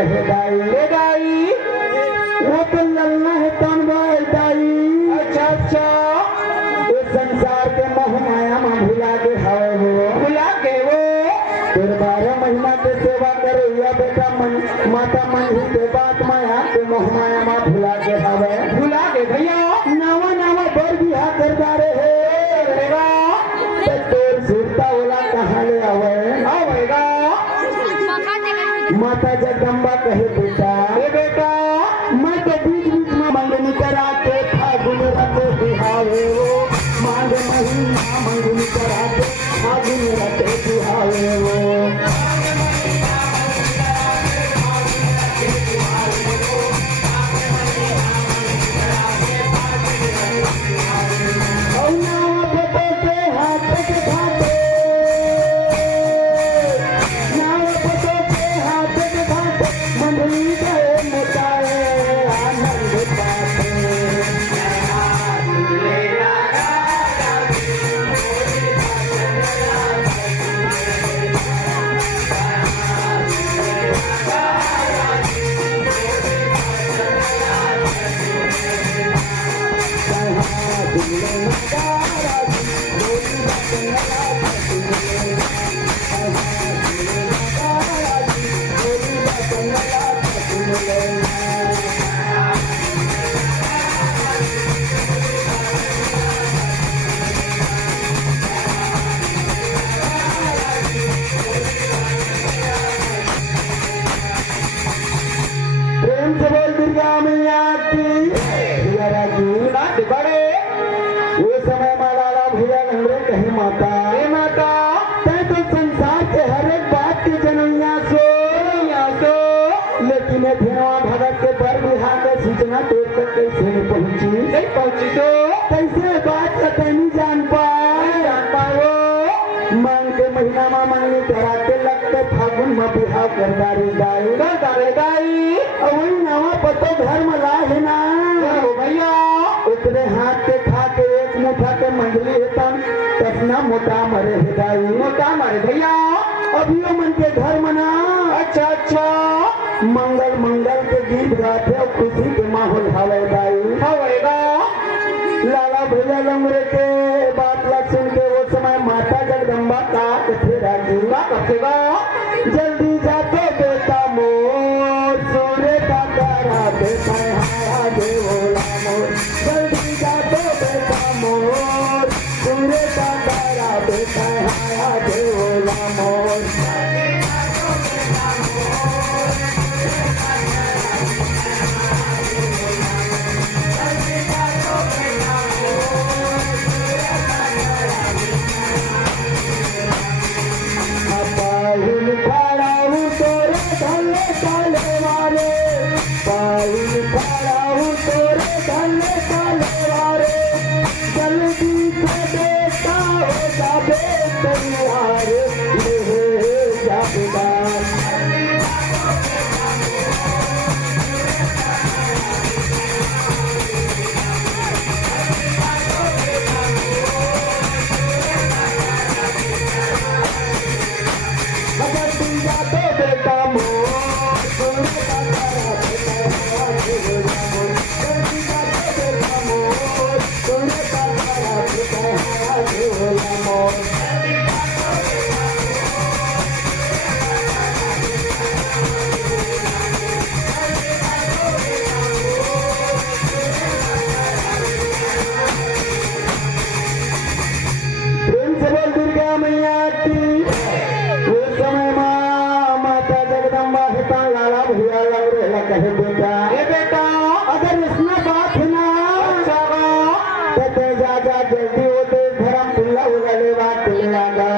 कहे दाई वो तो लल्ला है तन दाई। अच्छा अच्छा ये संसार के मोह माया में भुला के हवे वो भुला के वो फिर 12 महीना के सेवा करे या बेटा माता मन ही के बात माया के मोह माया में भुला के हवे भुला के भैया नवा नवा बर बिहा कर जा रहे है तोर सुरता वाला कहाँ ले आवे आवेगा माता जगदम्बा कहे बेटा मैं तो बीच बीच में मंगनी करा के फागुन रते बिहावे वो मांग महीना मंगनी करा के फागुन रते बिहावे वो नहीं पहुंची तो कैसे बात का नहीं जान पाए मांग के महीना में मांगनी कराते लगते फागुन में बिहाव कर दारी वही नवा पतो घर में ला है ना भैया उतरे हाथ के खा के एक मुठा के मंडली है तसना मोटा मरे है दाई मोटा मारे भैया अभी मन के घर मना अच्छा अच्छा मंगल मंगल के गीत गाते और खुशी के माहौल हवे दाई हवेगा लाला भैया लंगरे के बात ला सुन के वो समय माता जगदम्बा का कथेरा जीवा कथेगा जल्दी जाते बेटा मोर सूर्य का तारा बेटा हारा देवोला मोर जल्दी जाते बेटा मोर सूर्य का तारा बेटा हारा देवोला मोर बेटा अगर इसमें बात है ना तो जा जल्दी होते धर्म पुल्ला उगले बात ले आगा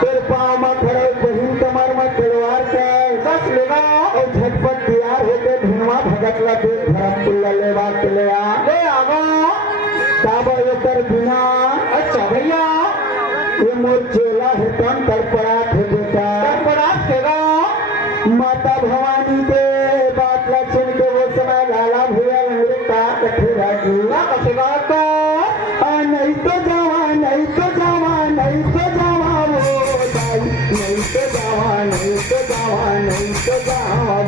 फिर पाँव में खड़े बहिन कमर में तलवार के बस लेगा और झटपट तैयार होते धुनवा भगत ला फिर धर्म पुल्ला ले बात ले आगा तब एकर बिना अच्छा भैया ये मोर चेला है तन तड़पड़ा थे बेटा तड़पड़ा थेगा माता भवानी के बात ला सुन के वो समय लाला भैया का कथेरा जीवा कथेगा का नहीं तो जावा नहीं तो जावा नहीं तो जावा वो दाई नहीं तो जावा नहीं तो जावा नहीं तो जाओ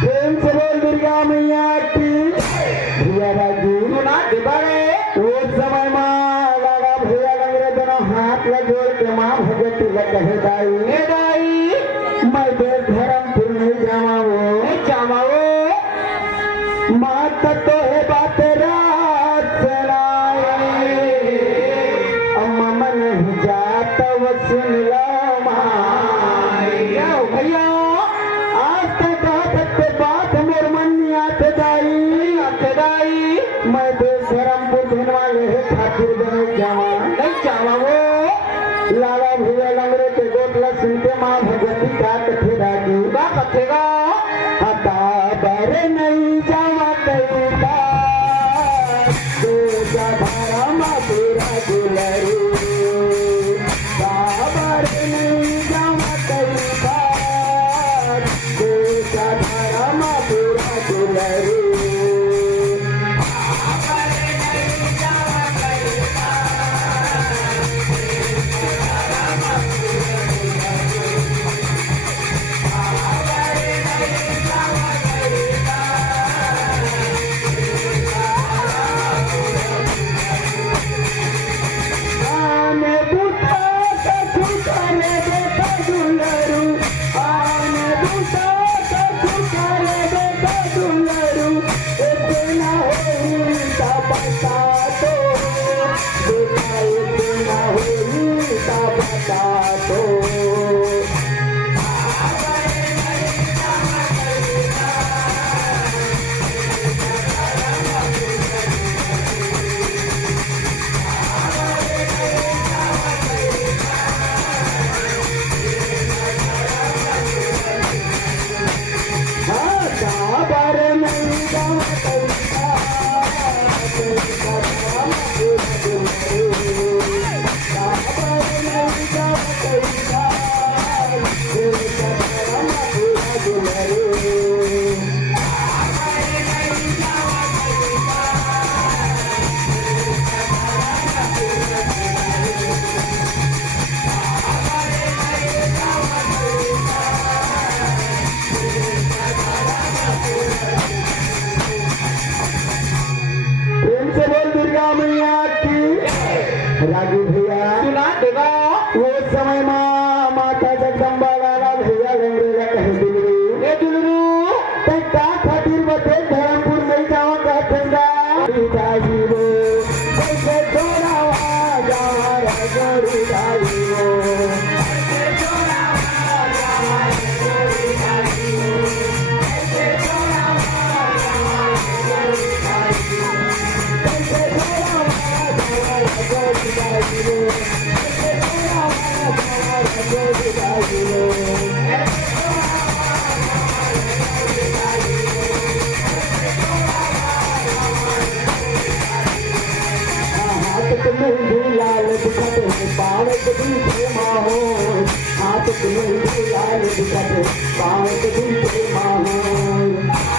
प्रेम से बोल दुर्गा मैया की भैया राजू सुना दिबारे उस समय माँ लाला भैया लंगरे दोनों हाथ जोड़ के माँ भगवती का कहे दाई ए दाई मैं देश धर्मपुर नहीं जावाओ नहीं जावाओ माँ तो है बात रात सुनाई अम्मा मन नहीं जाता वो सुन लो माँ जाओ भैया आज तक बात बात मोर मन नहीं आते दाई आते दाई मैं देश धर्मपुर धनवा रहे खातिर बने जावा नहीं जावाओ लाला भैया लंगरे के गोटला सुन के माँ भगवती का कथे रागी बा कथेगा हता बर नहीं जावा कईता तो धारा मातेरा दुलरू बाबर नहीं जावा कईता तो धारा मातेरा दुलरू आने बूटा का छुटाने बेटा दुलरू आने बूटा का छुटाने बेटा दुलरू इतना होई ता बता दो बेटा इतना होई ता बता दो प्रेम से बोल दुर्गा मैया की राजू भैया सुना देगा वो समय माँ माता जगदम्बा लाला भैया लंगरेला कहे दिलरू ए दुलरू तै का खातिर बते धर्मपुर नहीं जावा कहतेगा दाई वो कैसे छोड़ावा जावा राजोरी दाई वो लाल दिखते पाव कभी माहो हाथ तुम्हें लाल दिखते पाव कभी माहो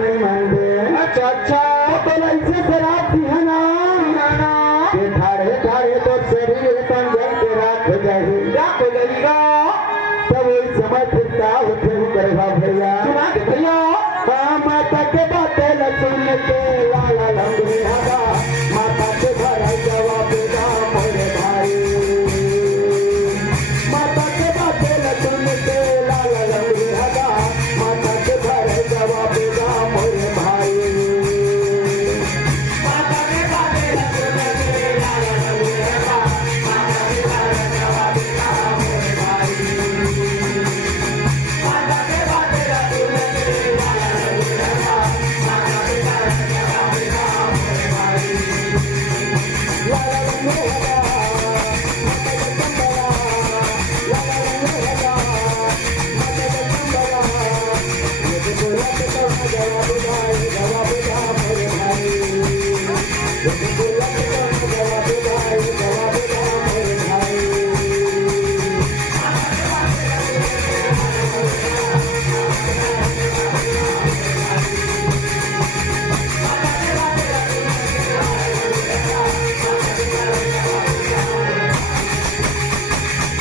नहीं मानते अच्छा अच्छा बोला इसे शराब दी है ना नाना ये ठाड़े ठाड़े तो शरीर तन जल के रात हो जाए क्या हो जाएगा तब वही समय फिरता उठे ही करेगा भैया सुना के भैया माता के बातें लचुन के लाला लंगड़ी हवा माता के घर जवाब देगा मोरे भाई माता के बातें लचुन के लाला लंगड़ी हवा माता के घर जवाब देगा मोरे भाई माता के बातें लचुन के लाला लंगड़ी हवा माता के घर जवाब देगा मोरे भाई माता के बातें लचुन के लाला लंगड़ी हवा माता के घर जवाब देगा मोरे भाई लाला लंगड़ी हवा माता के चंबला लाला लंगड़ी हवा माता के चंबला ये तो बोला के तो जवाब देगा मोरे भाई ये तो बोला के तो जवाब देगा मोरे भाई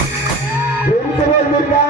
बोल दुर्गा